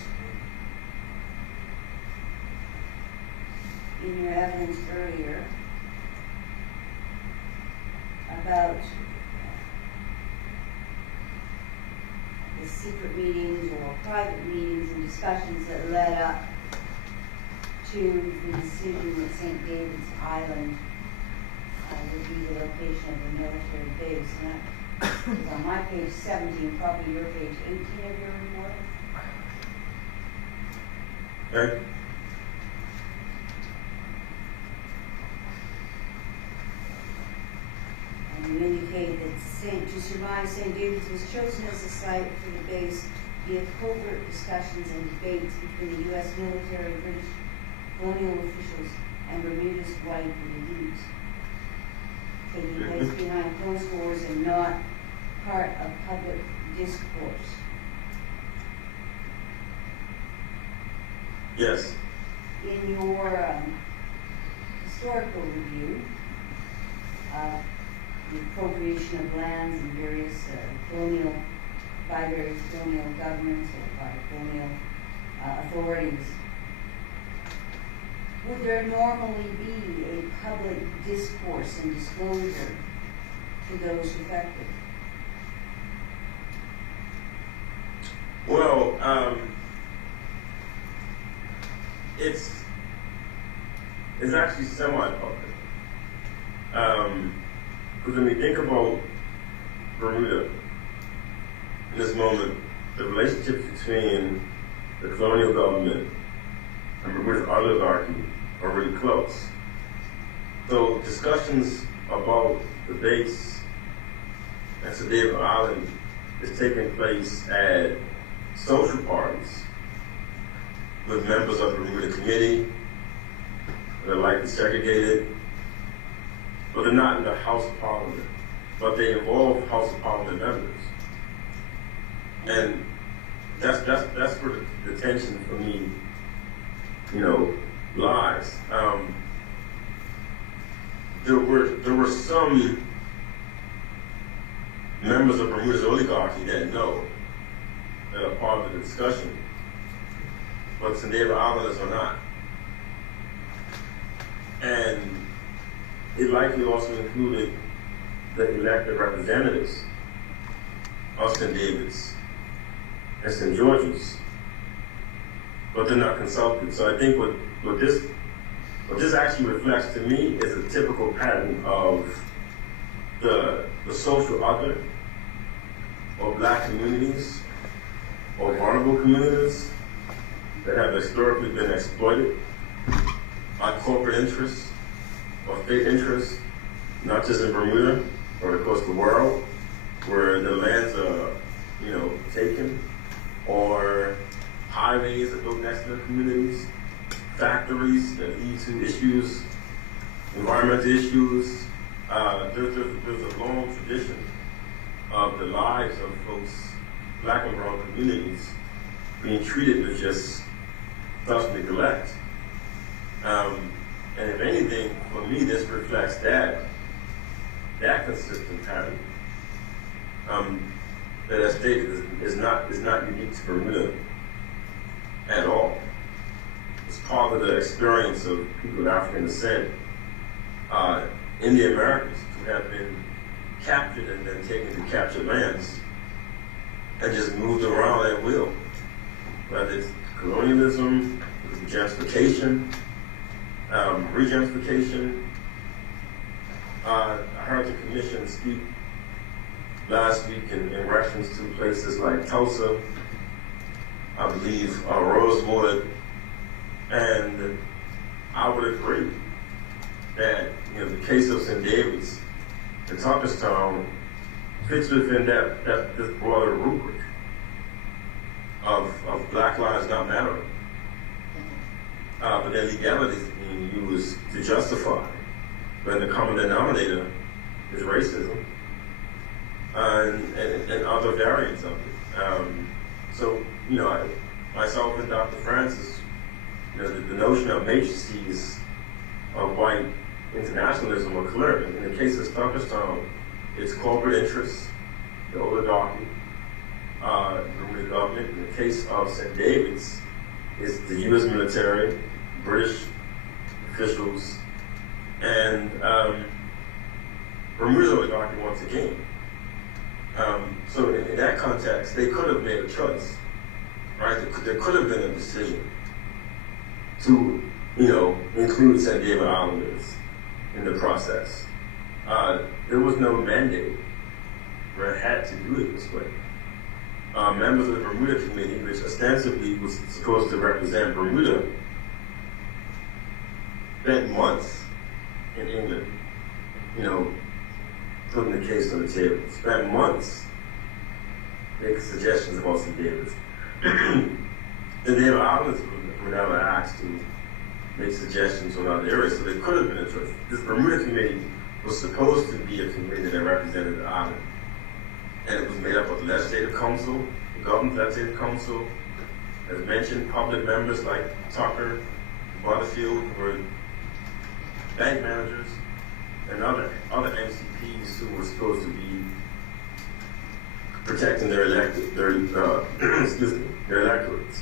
in your evidence earlier about the secret meetings or private meetings and discussions that led up to the decision that St. David's Island would be the location of the military base. And that is on my page 17, probably your page 18 of your report. Okay. And you indicate that to surmise St. David's was chosen as the site for the base via covert discussions and debates between the U.S. military, British colonial officials, and Bermuda's white elite, taking place behind closed doors and not part of public discourse. Yes. In your historical review of the appropriation of lands in various by various colonial governments or by colonial authorities, would there normally be a public discourse and disclosure to those affected? Well, it's actually semi-public. Because when we think about Bermuda in this moment, the relationships between the colonial government and Bermuda's oligarchy are really close. So discussions about the base and St. David Island is taking place at social parties with members of the Bermuda Committee that are likely segregated, but they're not in the House of Parliament, but they involve House of Parliament members. And that's where the tension for me, lies. There were some members of Bermuda's oligarchy that are part of the discussion, but St. David Islanders are not. And it likely also included the elected representatives of St. David's and St. George's, but they're not consulted. So I think what this actually reflects to me is a typical pattern of the social other, or black communities, or vulnerable communities that have historically been exploited by corporate interests or state interests, not just in Bermuda, but across the world, where the lands are, taken, or highways that built next to the communities, factories that lead to issues, environmental issues. There's a long tradition of the lives of folks, black and brown communities, being treated with just such neglect. And if anything, for me, this reflects that consistent pattern. That I stated is not unique to Bermuda at all. It's part of the experience of people of African descent in the Americas who have been captured and then taken to captured lands and just moved around at will. Whether it's colonialism, gentrification, regentrification. I heard the commission speak last week in reference to places like Tulsa, I believe Rosewood, and I would agree that the case of St. David's and Tuckerstown fits within this broader rubric of Black Lives Not Mattering. But then legality is being used to justify when the common denominator is racism and other variants of it. So, myself and Dr. Francis, the notion of matrices of white internationalism are clear. In the case of Tuckerstown, it's corporate interests, the oligarchy, Bermuda government. In the case of St. David's, it's the U.S. military, British officials, and Bermuda oligarchy once again. So in that context, they could have made a choice, right? There could have been a decision to, include St. David Islanders in the process. There was no mandate where it had to do it this way. Members of the Bermuda Committee, which ostensibly was supposed to represent Bermuda, spent months in England, putting the case on the table. Spent months making suggestions about St. David's. The David Islanders were never asked to make suggestions on other areas, so there could have been a choice. This Bermuda Committee was supposed to be a committee that represented the island. And it was made up of the Legislative Council, the Government Legislative Council, as mentioned, public members like Tucker, Butterfield, who were bank managers, and other MCPs who were supposed to be protecting their electorates.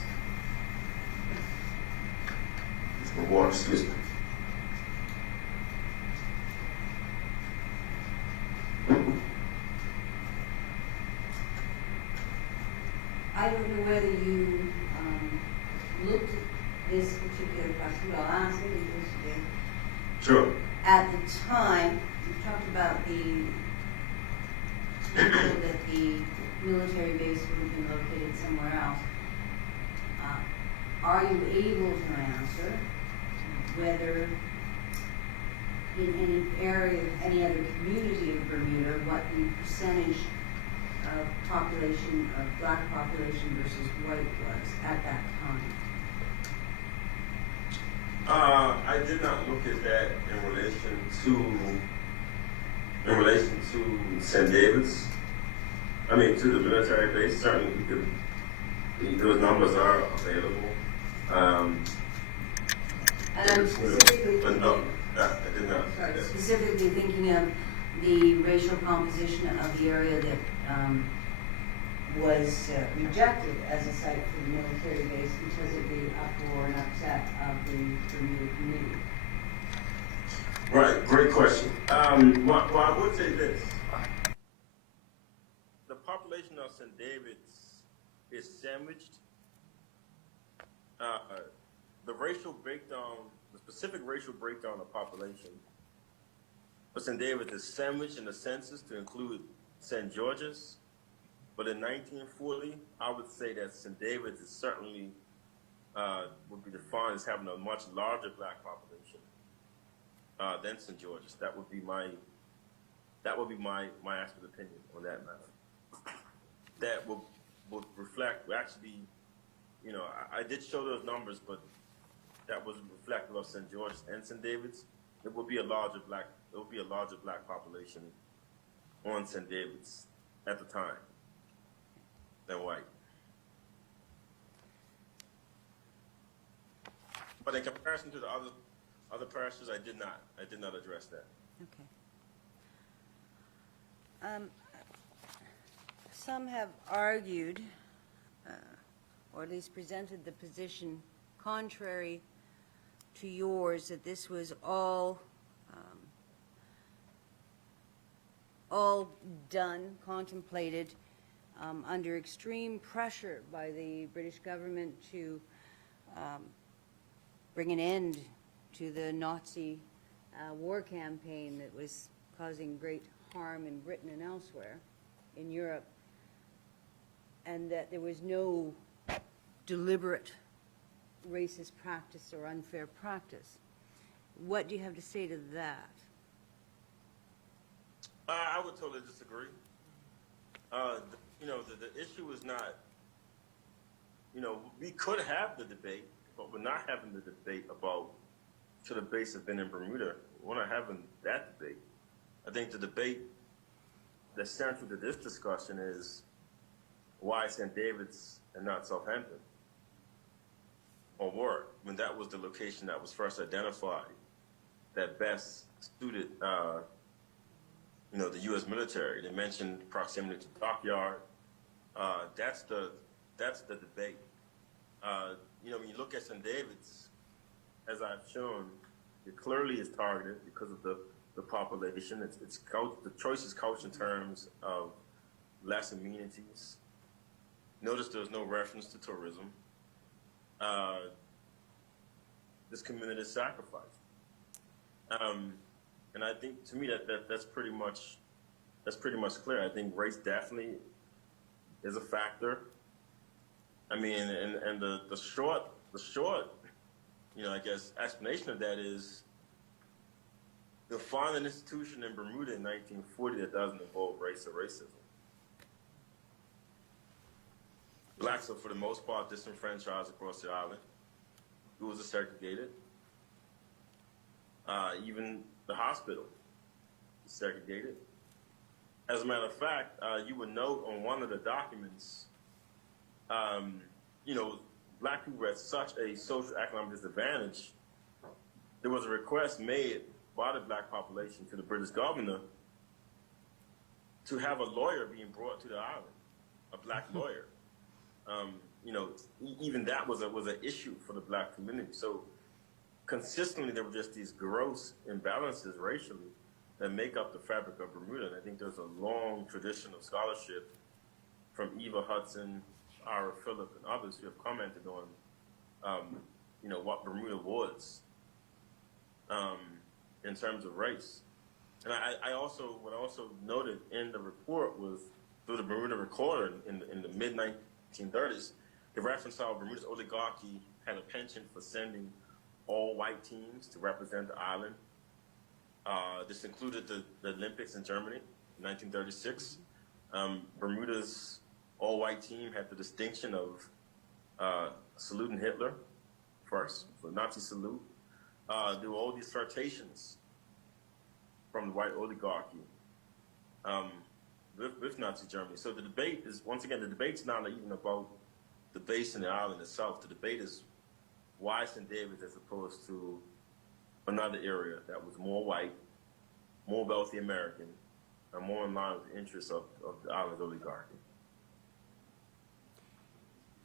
Water, excuse me. I don't know whether you looked at this particular question, but I'll ask it because you did. Sure. At the time, you talked about the that the military base would have been located somewhere else. Are you able to answer whether in any area, any other community of Bermuda, what the percentage of population, of black population versus white was at that time? I did not look at that in relation to St. David's. I mean, to the military base. Certainly, those numbers are available. And I'm specifically but no, I did not. sorry, specifically thinking of the racial composition of the area that was rejected as a site for the military base because of the uproar and upset of the Bermuda community. Right, great question. Well, I would say this. The population of St. David's is sandwiched. The racial breakdown, the specific racial breakdown of population for St. David's is sandwiched in the census to include St. George's. But in 1940, I would say that St. David's is certainly would be defined as having a much larger black population than St. George's. That would be my actual opinion on that matter. That would reflect actually, I did show those numbers, but that was reflective of St. George's and St. David's. It would be a larger black population on St. David's at the time than white. But in comparison to the other parishes, I did not address that. Okay. Some have argued, or at least presented the position contrary to yours, that this was all done, contemplated under extreme pressure by the British government to bring an end to the Nazi war campaign that was causing great harm in Britain and elsewhere in Europe, and that there was no deliberate racist practice or unfair practice. What do you have to say to that? I would totally disagree. The issue is not, we could have the debate, but we're not having the debate about should a base have been in Bermuda. We're not having that debate. I think the debate that's central to this discussion is why St. David's and not Southampton, or Warwick, when that was the location that was first identified that best suited, the U.S. military. They mentioned proximity to the dockyard, That's the debate. When you look at St. David's, as I've shown, it clearly is targeted because of the population. The choice is couched in terms of less amenities. Notice there's no reference to tourism. This community is sacrificed, and I think to me that's pretty much clear. I think race definitely is a factor. I mean, and the short, I guess, explanation of that is you'll find an institution in Bermuda in 1940 that doesn't involve race or racism. Blacks are, for the most part, disenfranchised across the island. Schools are segregated. Even the hospital is segregated. As a matter of fact, you would note on one of the documents, black people were at such a social economic disadvantage, there was a request made by the black population to the British governor to have a lawyer being brought to the island, a black lawyer. Even that was an issue for the black community. So consistently, there were just these gross imbalances racially that make up the fabric of Bermuda. And I think there's a long tradition of scholarship from Eva Hudson, Ira Phillip, and others who have commented on, what Bermuda was in terms of race. And I also noted in the report was through the Bermuda Recorder in the mid-1930s, it referenced how Bermuda's oligarchy had a penchant for sending all white teams to represent the island. This included the Olympics in Germany in 1936. Bermuda's all-white team had the distinction of saluting Hitler first, the Nazi salute. There were all these flirtations from the white oligarchy with Nazi Germany. So the debate is, once again, the debate's not even about the base in the island itself. The debate is why St. David's as opposed to another area that was more white, more wealthy American, and more in line with the interests of the island's oligarchy.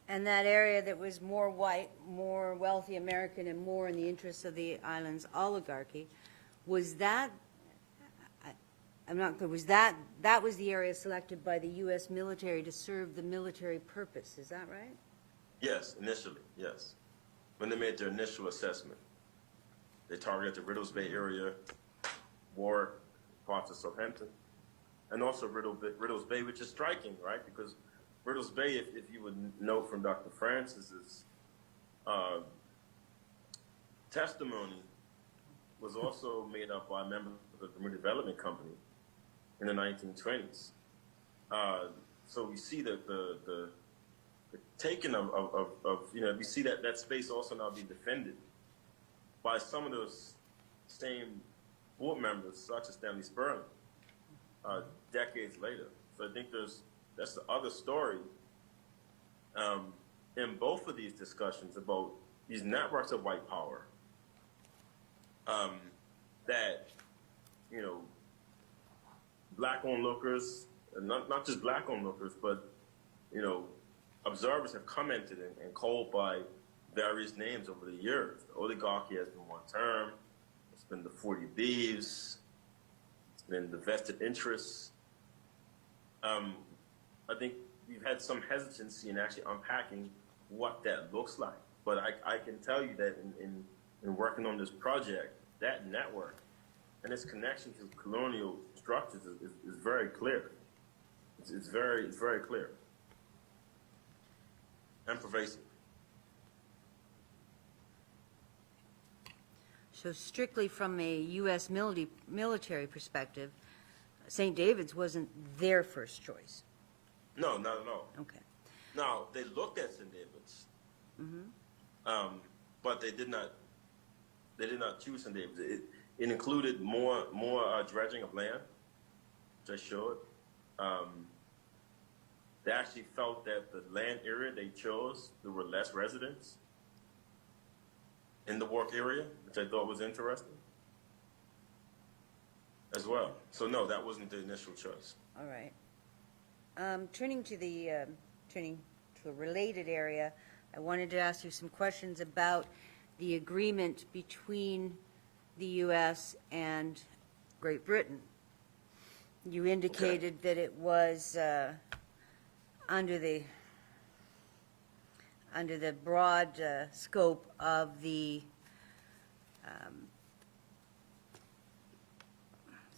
And that area that was more white, more wealthy American, and more in the interests of the island's oligarchy, was that, I'm not clear, was that was the area selected by the U.S. military to serve the military purpose, is that right? Yes, initially, yes. When they made their initial assessment, they targeted the Riddles Bay area, Warwick, parts of Southampton, and also Riddles Bay, which is striking, right? Because Riddles Bay, if you would note from Dr. Francis's testimony, was also made up by a member of the Bermuda Development Company in the 1920s. So we see that the taking of we see that space also now being defended by some of those same board members, such as Stanley Sperling, decades later. So I think that's the other story in both of these discussions about these networks of white power that, black onlookers, not just black onlookers, but, observers have commented and called by various names over the years. The oligarchy has been one term. It's been the 40 Thieves. It's been the vested interests. I think we've had some hesitancy in actually unpacking what that looks like. But I can tell you that in working on this project, that network and its connection to colonial structures is very clear. It's very clear and pervasive. So strictly from a U.S. military perspective, St. David's wasn't their first choice. No, not at all. Okay. Now, they looked at St. David's, but they did not choose St. David's. It included more dredging of land, which I showed. They actually felt that the land area they chose, there were less residents in the work area, which I thought was interesting as well. So no, that wasn't the initial choice. All right. Turning to a related area, I wanted to ask you some questions about the agreement between the U.S. and Great Britain. You indicated that it was under the broad scope of the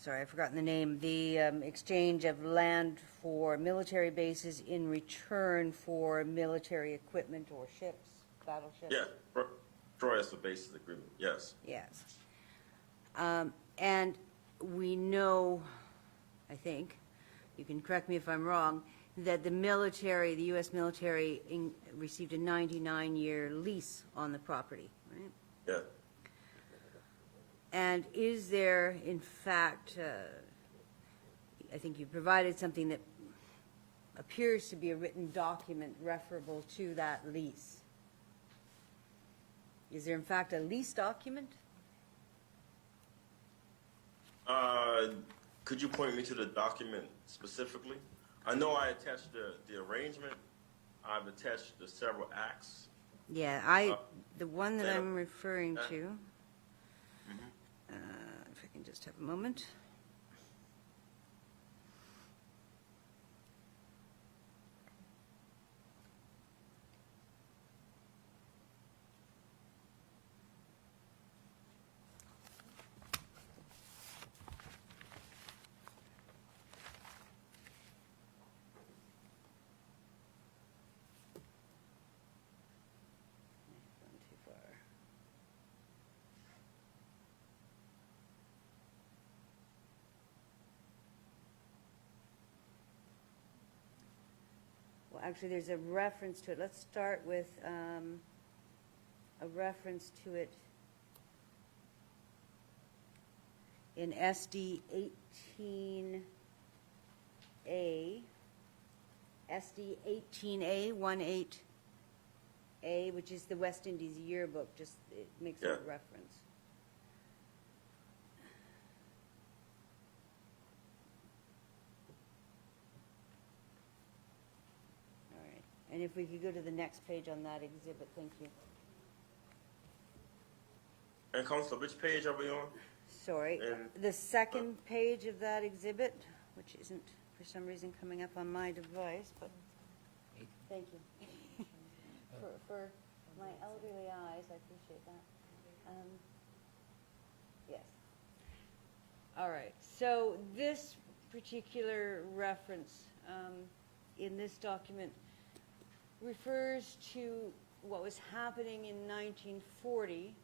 sorry, I've forgotten the name, the exchange of land for military bases in return for military equipment or ships, battleships. Yeah, Troy has the basis agreement, yes. Yes. And we know, I think, you can correct me if I'm wrong, that the military, the U.S. military, received a 99-year lease on the property, right? Yeah. And is there, in fact, I think you provided something that appears to be a written document referable to that lease. Is there, in fact, a lease document? Could you point me to the document specifically? I know I attached the arrangement. I've attached the several acts. Yeah, the one that yeah. I'm referring to, if I can just have a moment. Gone too far. Well, actually, there's a reference to it. Let's start with a reference to it in SD 18A, SD 18A 18A, which is the West Indies yearbook. Just it makes a reference. All right, and if we could go to the next page on that exhibit, thank you. And Consul, which page are we on? Sorry, And- the second page of that exhibit, which isn't for some reason coming up on my device, but thank you. For my elderly eyes, I appreciate that. Yes. All right, so this particular reference in this document refers to what was happening in 1940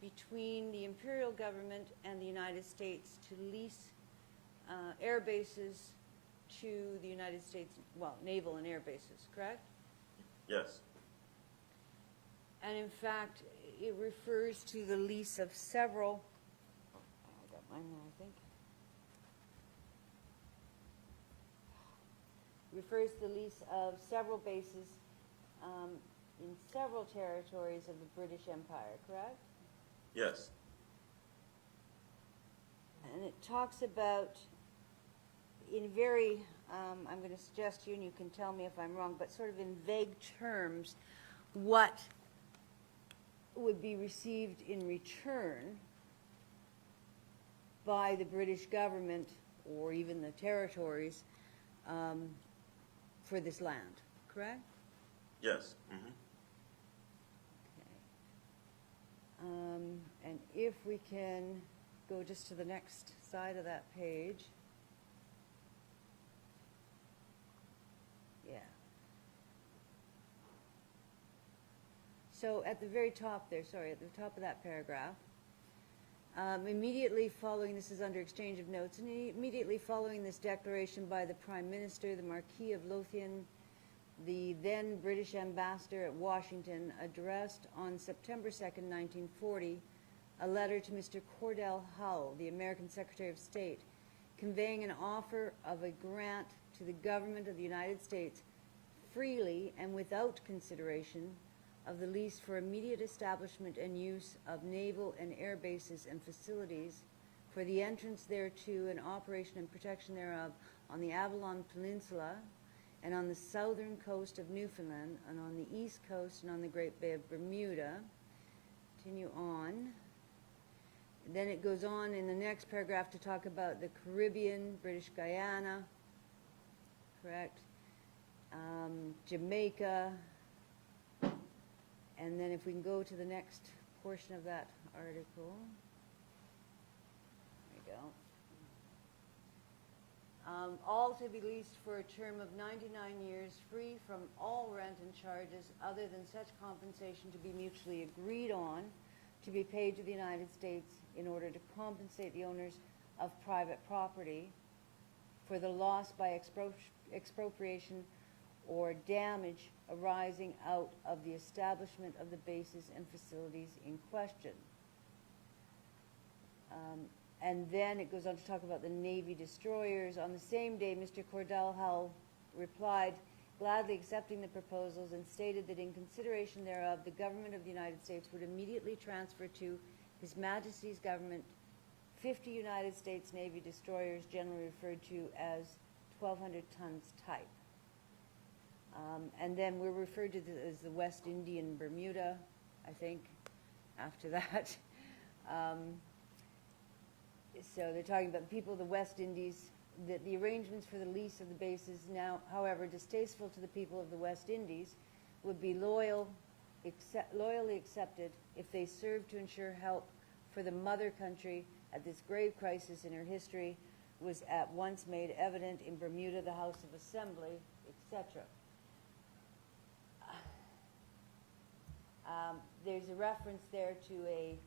between the imperial government and the United States to lease air bases to the United States, well, naval and air bases, correct? Yes. And in fact, it refers to the lease of several, I got mine there, I think. Refers to the lease of several bases in several territories of the British Empire, correct? Yes. And it talks about, in very, I'm going to suggest to you, and you can tell me if I'm wrong, but sort of in vague terms, what would be received in return by the British government or even the territories for this land, correct? Yes. Mm-hmm. Okay. And if we can go just to the next side of that page. Yeah. So at the very top there, sorry, at the top of that paragraph, immediately following, this is under exchange of notes, and immediately following this declaration by the Prime Minister, the Marquis of Lothian, the then British ambassador at Washington, addressed on September 2nd, 1940, a letter to Mr. Cordell Hull, the American Secretary of State, conveying an offer of a grant to the government of the United States freely and without consideration of the lease for immediate establishment and use of naval and air bases and facilities for the entrance thereto and operation and protection thereof on the Avalon Peninsula and on the southern coast of Newfoundland, and on the east coast and on the Great Bay of Bermuda. Continue on. Then it goes on in the next paragraph to talk about the Caribbean, British Guyana, correct, Jamaica, and then if we can go to the next portion of that article. There we go. All to be leased for a term of 99 years, free from all rent and charges other than such compensation to be mutually agreed on, to be paid to the United States in order to compensate the owners of private property for the loss by expropriation or damage arising out of the establishment of the bases and facilities in question. And then it goes on to talk about the Navy destroyers. On the same day, Mr. Cordell Hull replied, gladly accepting the proposals, and stated that in consideration thereof, the government of the United States would immediately transfer to His Majesty's government 50 United States Navy destroyers, generally referred to as 1,200 tons type. And then we're referred to as the West Indian Bermuda, I think, after that. So they're talking about the people of the West Indies, that the arrangements for the lease of the bases now, however distasteful to the people of the West Indies, would be loyally accepted if they served to ensure help for the mother country at this grave crisis in her history was at once made evident in Bermuda, the House of Assembly, etc. There's a reference there to a